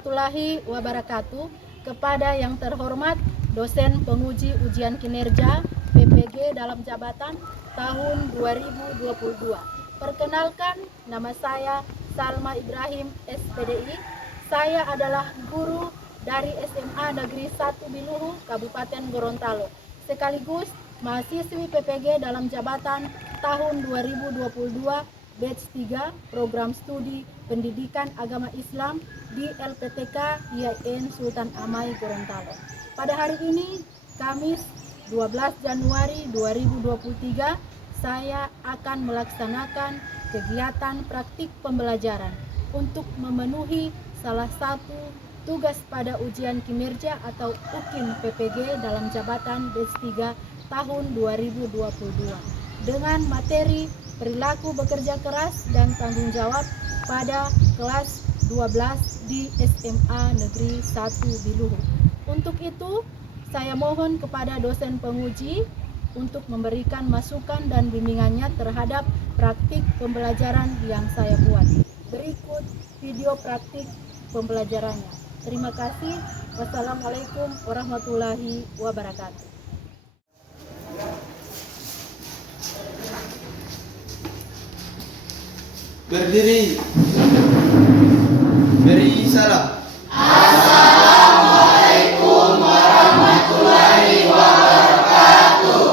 warahmatullahi wabarakatuh. Kepada yang terhormat dosen penguji ujian kinerja PPG dalam jabatan tahun 2022. Perkenalkan, nama saya Salma Ibrahim, SPDI. Saya adalah guru dari SMA Negeri 1 Biluhu, Kabupaten Gorontalo, sekaligus mahasiswi PPG dalam jabatan tahun 2022 batch 3 program studi pendidikan agama Islam di LPTK IAIN Sultan Amai Gorontalo. Pada hari ini, Kamis 12 Januari 2023, saya akan melaksanakan kegiatan praktik pembelajaran untuk memenuhi salah satu tugas pada ujian kinerja atau UKIN PPG dalam jabatan batch 3 tahun 2022 dengan materi perilaku bekerja keras dan tanggung jawab pada kelas 12 di SMA Negeri 1 Biluhu. Untuk itu, saya mohon kepada dosen penguji untuk memberikan masukan dan bimbingannya terhadap praktik pembelajaran yang saya buat. Berikut video praktik pembelajarannya. Terima kasih. Wassalamualaikum warahmatullahi wabarakatuh. Berdiri. Beri salam. Assalamualaikum warahmatullahi wabarakatuh.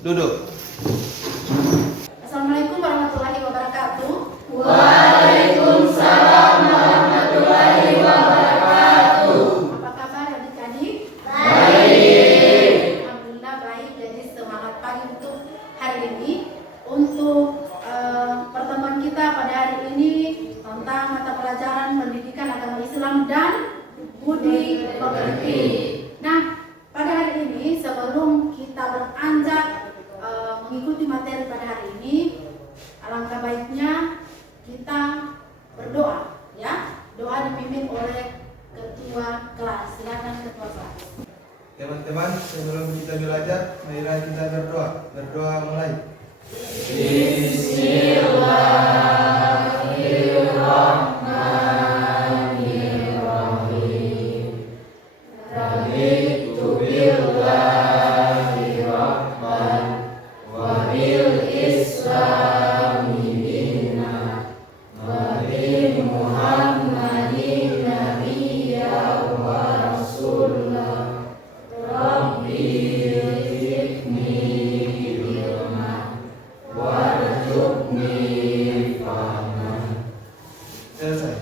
Duduk. Assalamualaikum warahmatullahi wabarakatuh. Waalaikumsalam warahmatullahi wabarakatuh. Apa kabar adik-adik? Baik. Alhamdulillah baik. Jadi semangat pagi untuk hari ini. Untuk pertemuan kita pada hari ini tentang mata pelajaran pendidikan agama Islam dan budi pekerti. Nah, pada hari ini sebelum kita beranjak mengikuti materi pada hari ini, alangkah baiknya kita berdoa, ya. Doa dipimpin oleh ketua kelas. Silakan ketua kelas. Teman-teman, sebelum kita belajar, marilah kita berdoa. Berdoa mulai. Bismillahirrahmanirrahim. Raditu billahi rabban wa bil islami dinan wa bi Muhammadin nabiyyan wa rasulah. Rabbi zidni ilman warzuqni fahman. Selesai.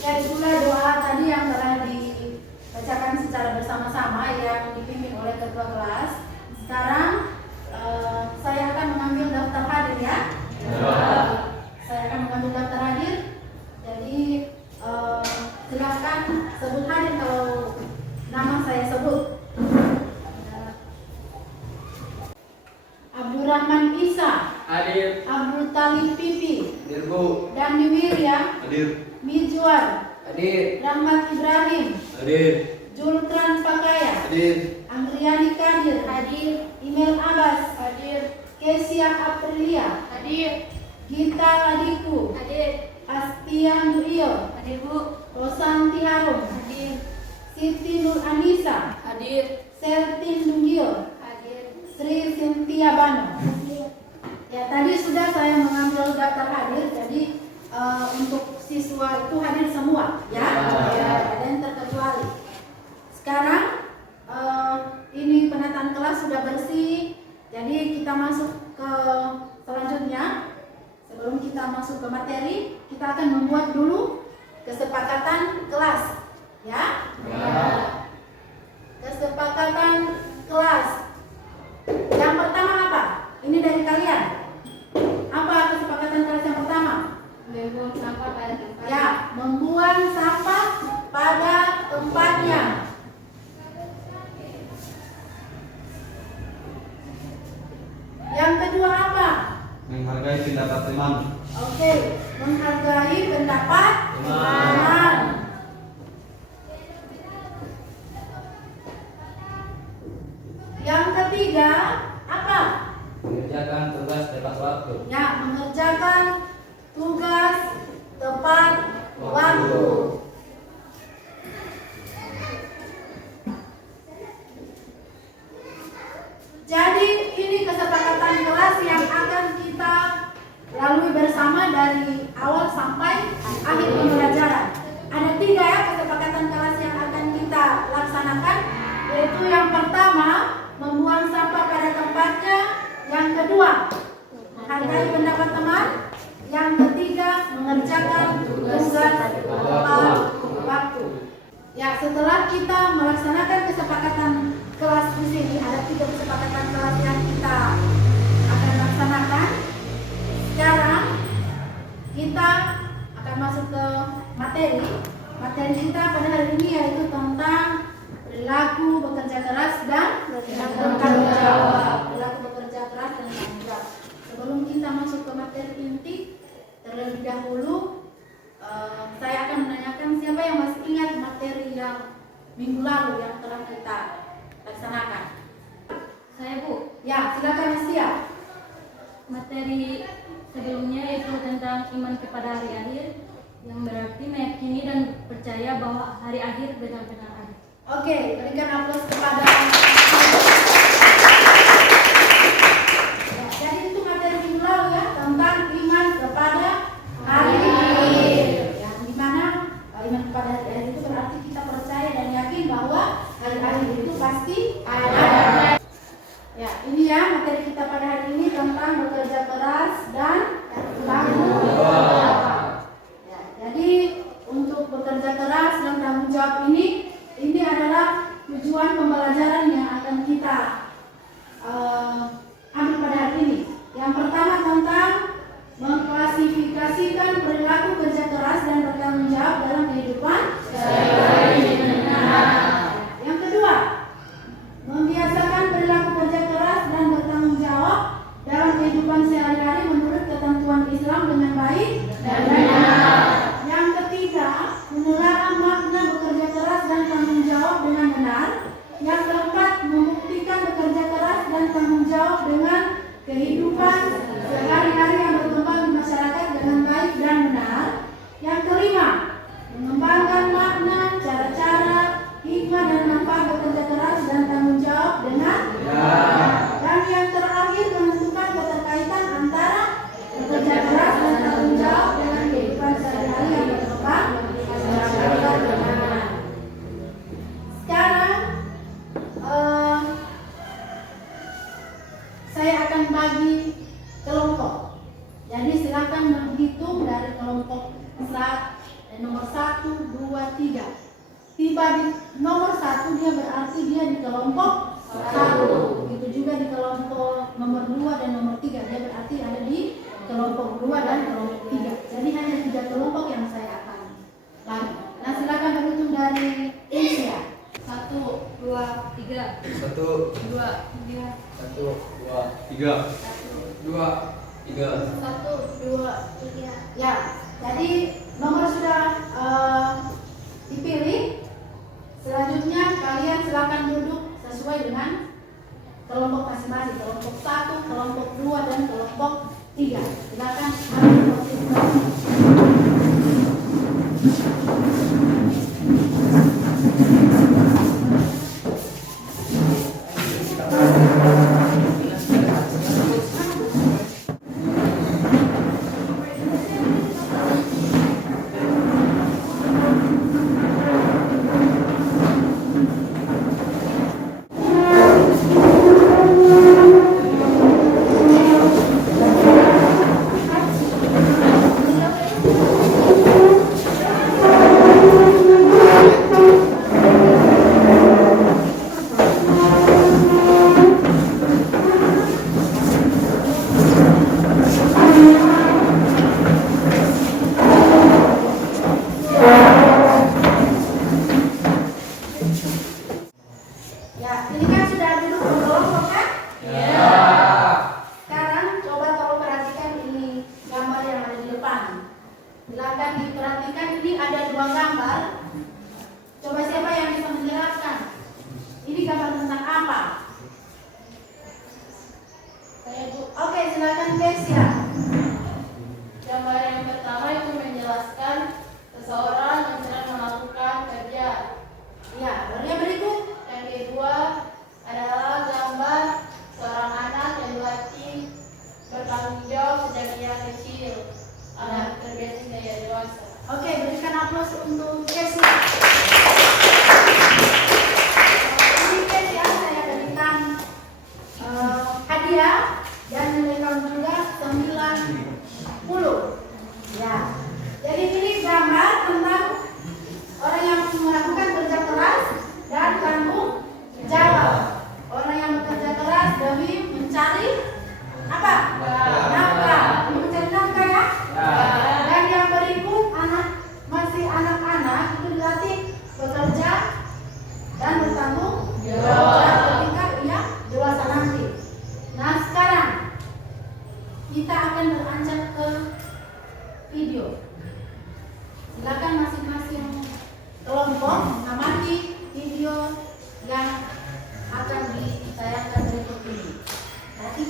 Ya, itulah doa tadi yang telah dibacakan secara bersama-sama yang dipimpin oleh ketua kelas. Sekarang saya akan mengambil daftar hadir, ya. Saya akan mengambil daftar hadir. Jadi silakan sebut hadir kalau nama saya sebut. Abdurrahman Isa, Hadir. Abdul Talib Pipi, Hadir, Bu. Dandi Wirya, Hadir. Mijuar, Hadir. Rahmat Ibrahim, Hadir. Jultran Pakaya, Hadir. Andriani Kadir, hadir. Imel Abbas, hadir. Kesia Aprilia, hadir. Gita Ladiku, hadir. Astia Nurio, hadir, Bu. Rosanti Harum, hadir. Siti Nur Anissa, hadir. Seltin Dunggio, hadir. Sri Sintia Bano, hadir. Ya, tadi sudah saya mengambil daftar hadir, jadi untuk siswa itu hadir semua, ya. Ya, ada yang terkecuali. Sekarang ini penataan kelas sudah bersih, jadi kita masuk ke selanjutnya. Sebelum kita masuk ke materi, kita akan membuat dulu kesepakatan kelas, ya. Kesepakatan kelas. Yang pertama apa? Ini dari kalian. Apa kesepakatan kelas yang pertama? Membuang sampah pada tempatnya. Ya, membuang sampah pada tempatnya. Yang kedua apa? Menghargai pendapat teman. Oke, menghargai pendapat teman. Yang ketiga apa? Mengerjakan tugas tepat waktu. Ya, mengerjakan tugas tepat tepat waktu. Jadi ini kesepakatan kelas yang akan kita lalui bersama dari awal sampai akhir pembelajaran. Ada 3 ya kesepakatan kelas yang akan kita laksanakan, yaitu yang pertama membuang sampah pada tempatnya, yang kedua menghargai pendapat teman, yang ketiga mengerjakan tugas tepat waktu. Ya, setelah kita melaksanakan kesepakatan kelas di sini, ada 3 kesepakatan kelas yang kita akan laksanakan. Sekarang kita akan masuk ke materi. Materi kita pada hari ini yaitu tentang perilaku bekerja keras dan tanggung jawab. Perilaku bekerja keras dan tanggung jawab. Sebelum kita masuk ke materi inti, terlebih dahulu saya akan menanyakan siapa yang masih ingat materi yang minggu lalu yang telah kita laksanakan. Saya, Bu. Ya, silakan Asia. Materi sebelumnya itu tentang iman kepada hari akhir, yang berarti meyakini dan percaya bahwa hari akhir benar-benar ada. Oke, berikan aplaus kepada. Ya, jadi itu materi minggu lalu ya, tentang iman kepada hari akhir. Yang dimana iman kepada hari akhir itu berarti kita percaya dan yakin bahwa hari akhir itu pasti ada. Ya, ini ya materi kita pada hari ini tentang bekerja keras dan tanggung jawab. Ya, jadi untuk bekerja keras dan tanggung jawab ini adalah tujuan pembelajaran yang akan kita ambil pada hari ini. Yang pertama tentang mengklasifikasikan perilaku kerja keras dan bertanggung jawab dalam kehidupan sehari-hari. Yang kedua, membiasakan perilaku kerja keras dan bertanggung jawab dalam kehidupan sehari-hari menurut ketentuan Islam dengan baik dan benar. Yang ketiga, menelaah makna bekerja keras dan tanggung jawab dengan benar. Yang keempat, membuktikan bekerja keras dan tanggung jawab dengan kehidupan sehari-hari yang berkembang di masyarakat dengan baik dan benar. Yang kelima, mengembangkan makna, cara-cara, hikmah dan manfaat bekerja keras dan tanggung jawab dengan benar. Dan yang terakhir, menentukan keterkaitan antara bekerja keras dan tanggung jawab dengan kehidupan sehari-hari yang berkembang di masyarakat dengan benar. Sekarang saya akan bagi kelompok. Jadi silakan menghitung dari kelompok nomor 1, 2, 3. Tiba di nomor 1 dia berarti dia di kelompok 1. Begitu juga di kelompok nomor 2 dan nomor 3 dia berarti ada di kelompok 2 dan kelompok 3. Jadi hanya 3 kelompok yang saya akan bagi. Nah, silakan berhitung dari Asia. 1, 2, 3. 1, 2, 3. 1, 2, 3. 2, 3. 1, 2, 3. Ya, jadi nomor sudah dipilih. Selanjutnya kalian silakan duduk sesuai dengan kelompok masing-masing. Kelompok 1, kelompok 2 dan kelompok 3. Silakan ambil posisi. Ya, ini kan sudah duduk berkelompok kan? Ya. Sekarang coba tolong perhatikan ini gambar yang ada di depan. Silakan diperhatikan, ini ada 2 gambar. Coba siapa yang bisa menjelaskan? Ini gambar tentang apa? Saya, Bu. Oke, silakan Kesia. Gambar yang pertama itu menjelaskan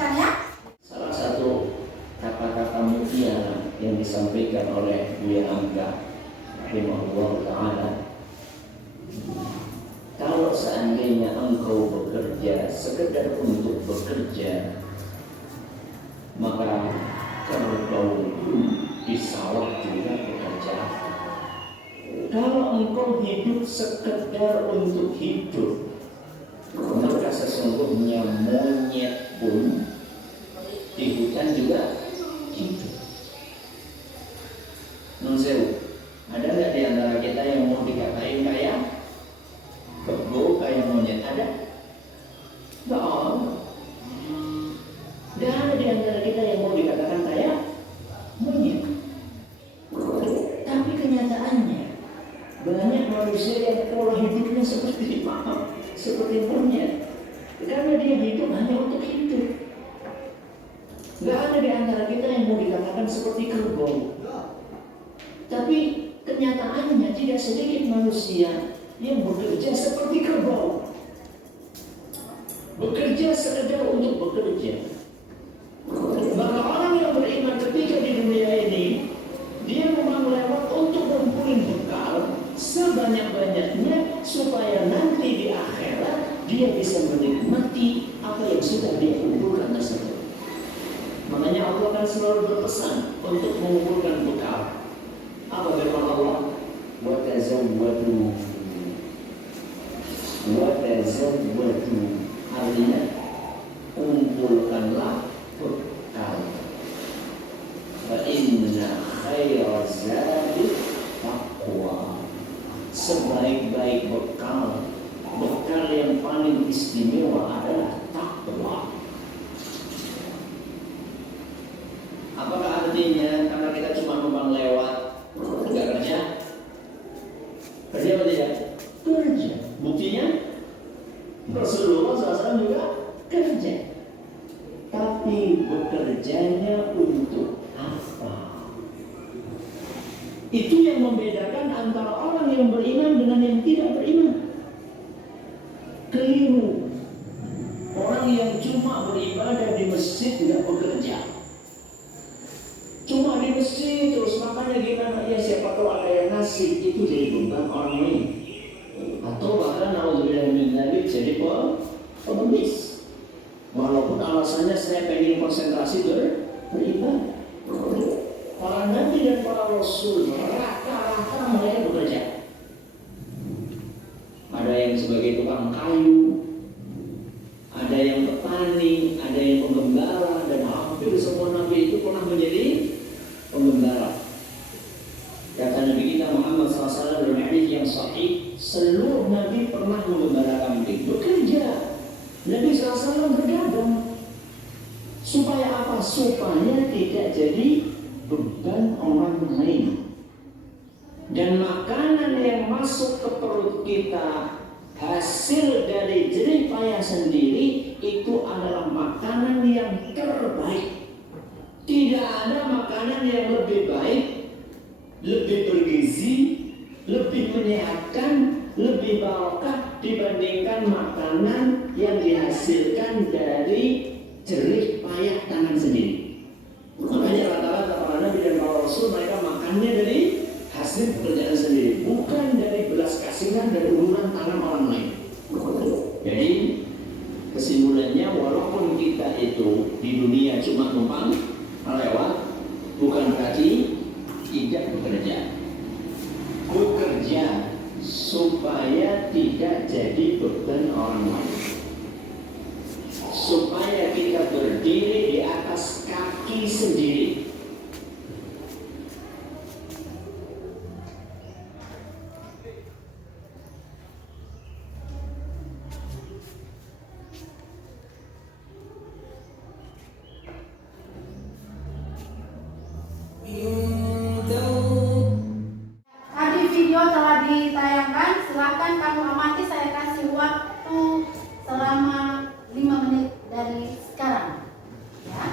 melanjutkannya. Salah satu kata-kata mutiara yang disampaikan oleh Buya Hamka rahimahullah ta'ala, kalau seandainya engkau bekerja sekedar untuk bekerja, maka kerbau di sawah juga bekerja. Kalau engkau hidup sekedar untuk hidup, maka sesungguhnya monyet pun di hutan juga hidup. Nun sewu, ada nggak di antara kita yang mau dikatain kayak kebo, kayak monyet? Ada? Nggak ada. Dan ada di antara kita yang mau dikatakan kayak monyet. Tapi kenyataannya banyak manusia yang pola hidupnya seperti monyet, karena dia hidup hanya untuk hidup. Nggak ada di antara kita yang mau dikatakan seperti kerbau. Tapi kenyataannya tidak sedikit manusia yang bekerja seperti kerbau, bekerja sekedar untuk bekerja. Maka orang yang beriman ketika di dunia ini, dia memang lewat untuk mengumpulkan bekal sebanyak-banyaknya supaya nanti di akhirat dia bisa menikmati apa yang sudah dia kumpulkan tersebut. Makanya Allah akan selalu berpesan untuk mengumpulkan bekal. Apa firman Allah? Wa tazawwadu. Artinya kumpulkanlah bekal. Fa inna khairaz zadi taqwa. Sebaik-baik bekal yang paling istimewa adalah takwa. Apakah artinya karena kita cuma numpang lewat nggak kerja? Kerja apa tidak? Kerja. Buktinya Rasulullah SAW juga kerja. Tapi bekerjanya untuk apa? Itu yang membedakan antara orang yang beriman dengan yang tidak beriman. Keliru. Orang yang cuma beribadah di masjid tidak bekerja. Cuma di masjid terus, makanya gimana ya, siapa tahu ada yang nasib itu jadi beban orang lain, atau bahkan naudzubillah min dzalik jadi pengemis, walaupun alasannya saya pengen konsentrasi beribadah. Para nabi dan para rasul rata-rata mereka bekerja. Ada yang sebagai tukang kayu, ada yang petani, ada yang penggembala, dan hampir semua nabi itu pernah menjadi penggembala. Kata Nabi kita Muhammad SAW dalam hadis yang sahih, seluruh nabi pernah menggembala kambing, bekerja. Nabi SAW berdagang. Supaya apa? Supaya tidak jadi beban orang lain. Dan makanan yang masuk ke perut kita hasil dari jerih payah sendiri itu adalah makanan yang terbaik. Tidak ada makanan yang lebih baik, lebih bergizi, lebih menyehatkan, lebih barokah dibandingkan makanan yang dihasilkan dari jerih payah tangan sendiri. Makanya rata-rata para nabi dan para rasul mereka makannya dari hasil pekerjaan sendiri, bukan dari belas kasihan dan uluran tangan orang lain. Jadi kesimpulannya, walaupun kita itu di dunia cuma numpang lewat, bukan berarti tidak bekerja. Bekerja supaya tidak jadi beban orang lain, supaya kita berdiri di atas kaki sendiri. Tadi video telah ditayangkan, silakan kamu amati. Saya kasih waktu selama 5 menit dari sekarang. Ya.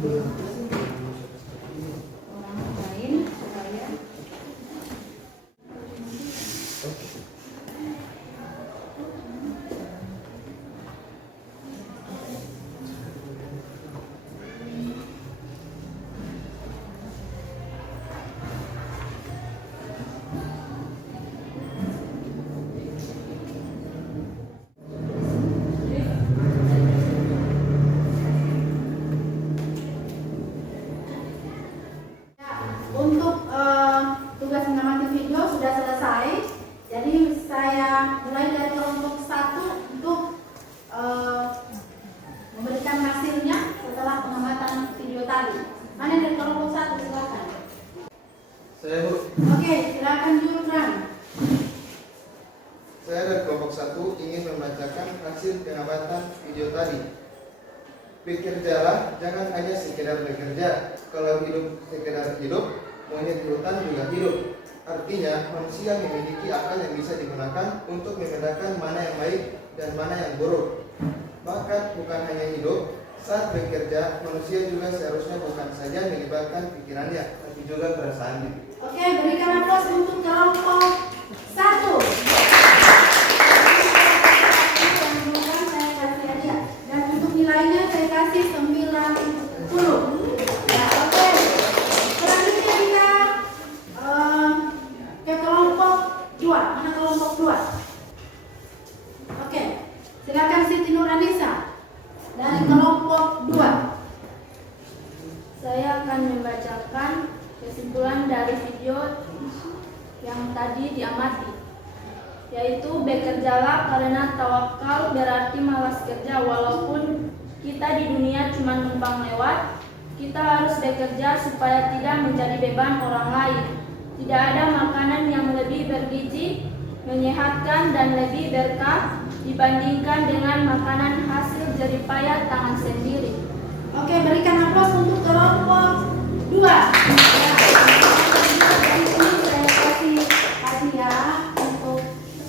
orang lain supaya Untuk tugas mengamati video sudah selesai. Jadi saya mulai dari kelompok 1 untuk memberikan hasilnya setelah pengamatan video tadi. Mana dari kelompok 1, silakan. Saya, Bu. Oke, silakan Jurran. Saya dari kelompok 1 ingin membacakan hasil pengamatan video tadi. Bekerjalah, jangan hanya sekedar bekerja. Kalau hidup sekedar hidup, monyet di hutan juga hidup. Artinya, manusia memiliki akal yang bisa digunakan untuk membedakan mana yang baik dan mana yang buruk. Bakat bukan hanya hidup, saat bekerja, manusia juga seharusnya bukan saja melibatkan pikirannya, tapi juga perasaannya. Oke, berikan aplaus untuk kelompok 1. Dan untuk nilainya saya kasih 90. Ya, oke. Selanjutnya kita ke kelompok 2. Mana kelompok 2? Oke, silakan Siti Nuranisa dari kelompok 2. saya akan membacakan kesimpulan dari video yang tadi diamati, yaitu bekerjalah karena tawakal berarti malas kerja. Walaupun kita di dunia cuma numpang lewat, kita harus bekerja supaya tidak menjadi beban orang lain. Tidak ada makanan yang lebih bergizi, menyehatkan dan lebih berkah dibandingkan dengan makanan hasil jeripayah tangan sendiri. Oke, berikan aplaus untuk kelompok 2. Ya, dari sini saya kasih hadiah untuk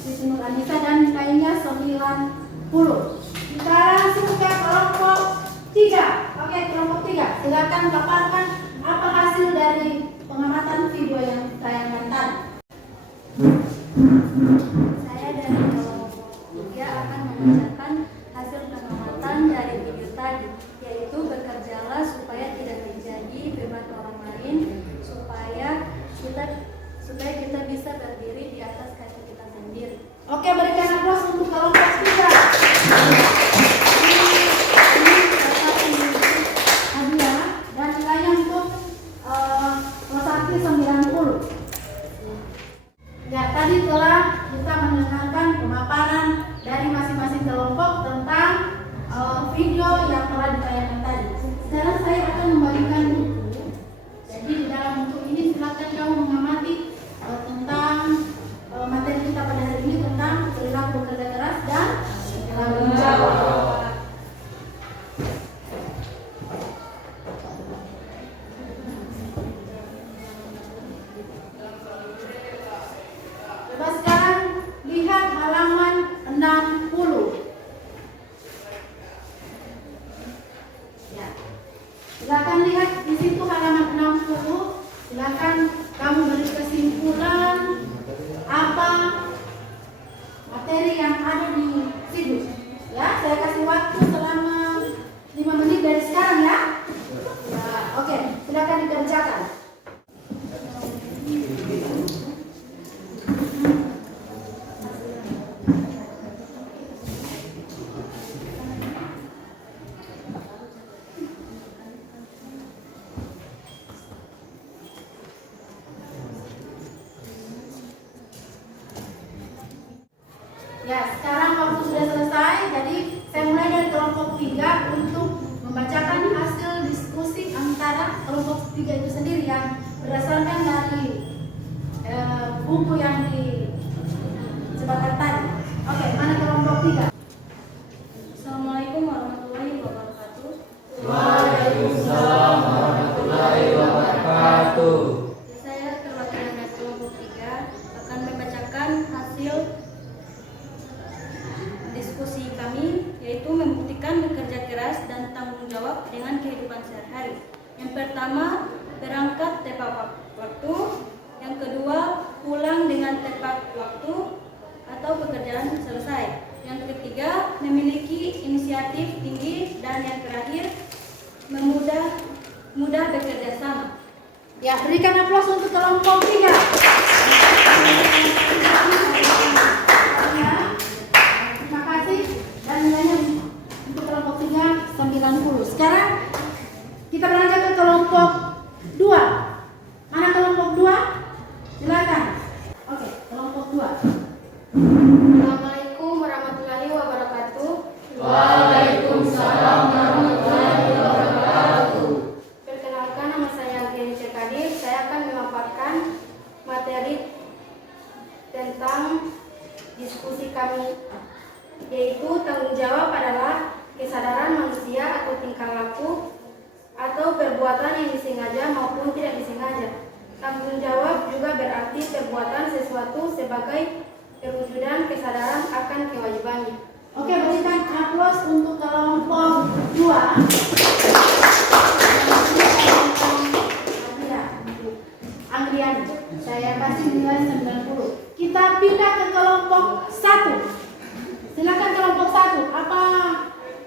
Siti Nuranisa dan nilainya 90. Kita langsung ke kelompok 3. Oke, kelompok 3. Silakan paparkan apa hasil dari pengamatan video yang ditayangkan tadi. Saya dari kelompok 3 akan membacakan hasil pengamatan dari video tadi, yaitu bekerjalah supaya tidak terjadi beban orang lain, supaya kita bisa berdiri di atas kaki kita sendiri. Oke, berikan aplaus untuk kelompok 3. Ini hadiah dan nilainya untuk Rosati 90. Ya, tadi telah kita mendengarkan pemaparan dari masing-masing kelompok tentang video yang telah ditayangkan tadi. Sekarang saya akan membagikan buku. Jadi di dalam buku ini silakan kamu mengamati tentang materi kita pada hari ini tentang perilaku kerja keras dan tanggung jawab. Coba sekarang lihat halaman 60. Ya. Silakan lihat di situ halaman 60. Silakan kamu beri kesimpulan apa materi yang ada di situ. Ya, saya kasih waktu selama 5 menit dari sekarang ya. Ya, oke, silakan dikerjakan. Ya, sekarang waktu sudah selesai, jadi saya mulai dari kelompok 3 untuk membacakan hasil diskusi antara kelompok 3 itu sendiri yang berdasarkan dari buku yang disebarkan tadi. Oke, mana kelompok 3? Assalamualaikum warahmatullahi wabarakatuh. Waalaikumsalam warahmatullahi wabarakatuh. Saya perwakilan dari kelompok 3 akan membacakan hasil diskusi kami, yaitu membuktikan bekerja keras dan tanggung jawab dengan kehidupan sehari-hari. Yang pertama, berangkat tepat waktu. Yang kedua, pulang dengan tepat waktu atau pekerjaan selesai. Yang ketiga, memiliki inisiatif tinggi. Dan yang terakhir, mudah bekerja sama. Ya, berikan aplaus untuk kelompok 3. Terima kasih. Dan nilainya untuk kelompok 3 90. Sekarang kita beranjak ke kelompok 2. Mana kelompok 2? Silakan. Oke, kelompok 2. Assalamualaikum warahmatullahi wabarakatuh. Waalaikumsalam warahmatullahi wabarakatuh. Perkenalkan, nama saya Geni Kadir. Saya akan memaparkan materi tentang diskusi kami, yaitu tanggung jawab adalah kesadaran manusia atau tingkah laku atau perbuatan yang disengaja maupun tidak disengaja. Tanggung jawab juga berarti perbuatan sesuatu sebagai perwujudan kesadaran akan kewajibannya. Oke, berikan aplaus untuk kelompok 2. Anggrian, saya kasih nilai 90. Kita pindah ke kelompok 1. Silakan kelompok 1. Apa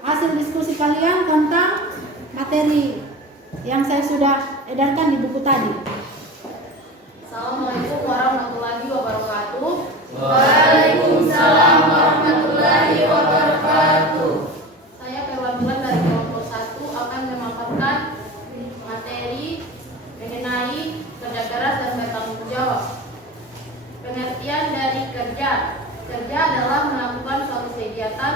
hasil diskusi kalian tentang materi yang saya sudah edarkan di buku tadi? Assalamualaikum warahmatullahi wabarakatuh. Waalaikumsalam warahmatullahi wabarakatuh. Saya perwakilan dari kelompok 1 akan memaparkan materi mengenai kerja keras dan bertanggung jawab. Pengertian dari kerja. Kerja adalah melakukan suatu kegiatan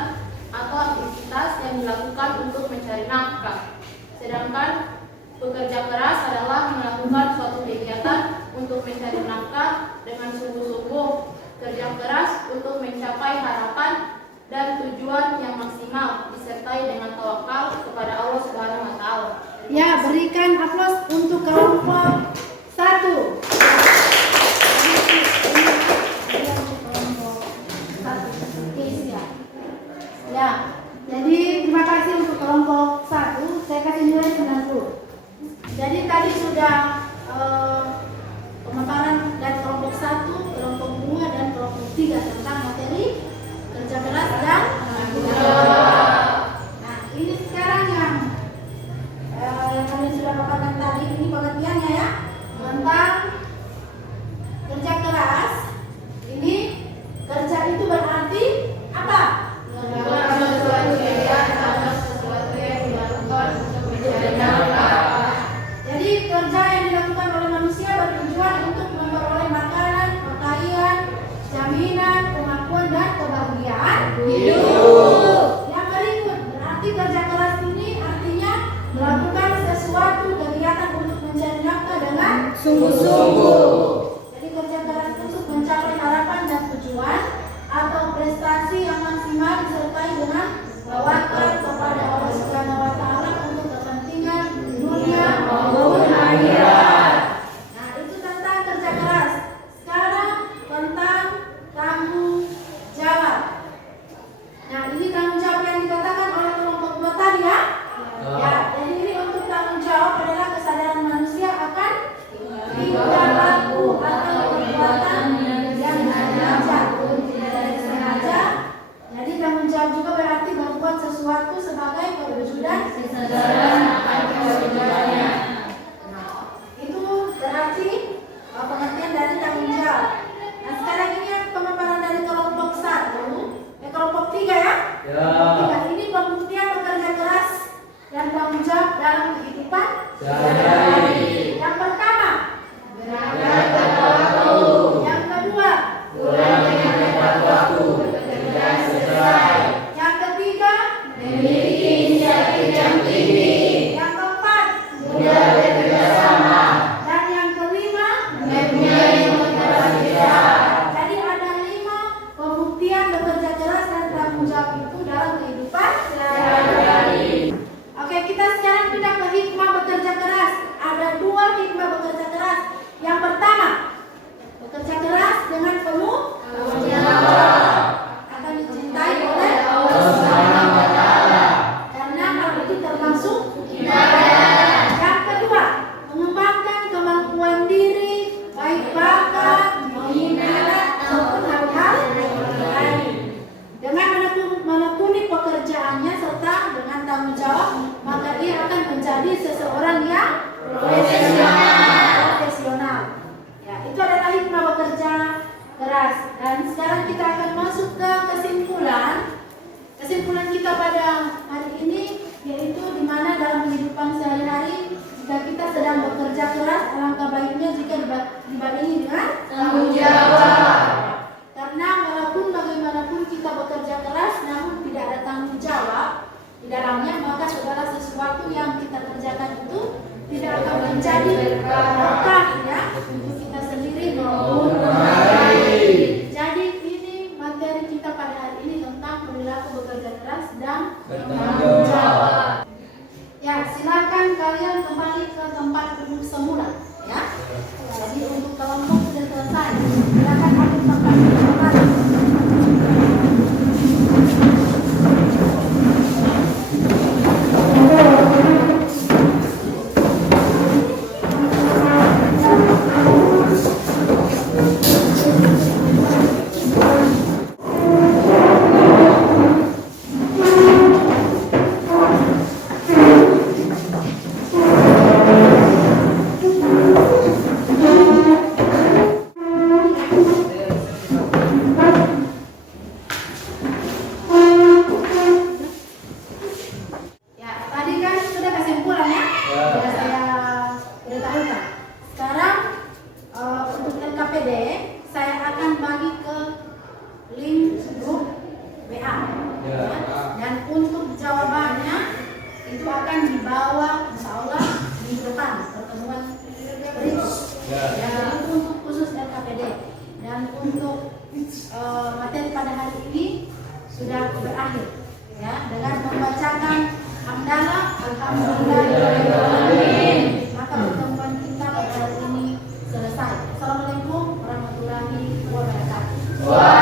atau aktivitas yang dilakukan untuk mencari nafkah. Sedangkan bekerja keras adalah melakukan suatu kegiatan untuk mencari nafkah dengan sungguh-sungguh. Kerja keras untuk mencapai harapan dan tujuan yang maksimal disertai dengan tawakal kepada Allah Subhanahu wa taala. Ya, berikan aplaus untuk kelompok 1. Ya, jadi terima kasih untuk kelompok 1. Saya kasih nilai 90. Jadi tadi sudah pemaparan dari kelompok 1, kelompok 2, dan kelompok 3 tentang materi kerja keras dan tanggung jawab. Nah, ini sekarang yang kalian sudah paparkan tadi, ini pengertiannya ya, tentang kerja keras. Ini kerja itu berarti apa? Melakukan sesuatu kegiatan atau sesuatu yang dilakukan untuk mencari nafkah. Jadi kerja yang dilakukan oleh manusia bertujuan untuk memperoleh makanan, pakaian, jaminan, pengakuan, dan kebahagiaan hidup. Yang berikut berarti kerja keras ini artinya melakukan sesuatu kegiatan untuk mencari nafkah dengan sungguh-sungguh. Jadi kerja keras untuk mencapai harapan dan tujuan atau prestasi yang maksimal disertai dengan tawakal kepada Allah Subhanahu wa taala untuk kepentingan dunia maupun akhirat. Nah, itu tentang kerja keras. Sekarang tentang tanggung jawab. Nah, ini tanggung jawab yang dikatakan oleh kelompok 2 tadi ya. Ya, jadi ini untuk tanggung jawab adalah kesadaran manusia akan tingkah laku atau perbuatan yang disengaja. Jadi tanggung jawab juga berarti membuat sesuatu sebagai perwujudan kesadaran akan kewajibannya. Nah, itu berarti pengertian dari tanggung jawab. Nah, sekarang ini pemaparan dari kelompok 1, kelompok 3 ya. Kelompok 3 ini pembuktian bekerja keras dan tanggung jawab dalam kehidupan sehari-hari. Yang pertama, berangkat tepat waktu. Yang kedua, pulang dengan tepat waktu. Pekerjaan selesai. Yang ketiga, memiliki inisiatif yang tinggi. Yang keempat, mudah bekerja sama. Dan yang kelima, mempunyai motivasi besar. Jadi ada 5 pembuktian bekerja keras dan tanggung jawab itu dalam kehidupan sehari-hari. Oke, kita sekarang pindah ke hikmah bekerja keras. berkah ya untuk kita sendiri maupun orang lain. Jadi ini materi kita pada hari ini tentang perilaku bekerja keras dan Bertanggung jawab. Ya, silakan kalian kembali ke tempat duduk semula ya. Jadi untuk kelompok sudah selesai. Silakan ambil tempat duduk kembali. Ya, tadi kan sudah kesimpulan ya. Sudah saya beritahukan. Sekarang untuk LKPD saya akan bagi ke link grup WA. Ya. Dan untuk jawabannya itu akan dibawa insya Allah di depan pertemuan berikut. Ya, itu untuk khusus LKPD. Dan untuk materi pada hari ini sudah berakhir ya dengan membacakan hamdalah alhamdulillahirobbilalamin. Maka pertemuan kita pada hari ini selesai. Assalamualaikum warahmatullahi wabarakatuh.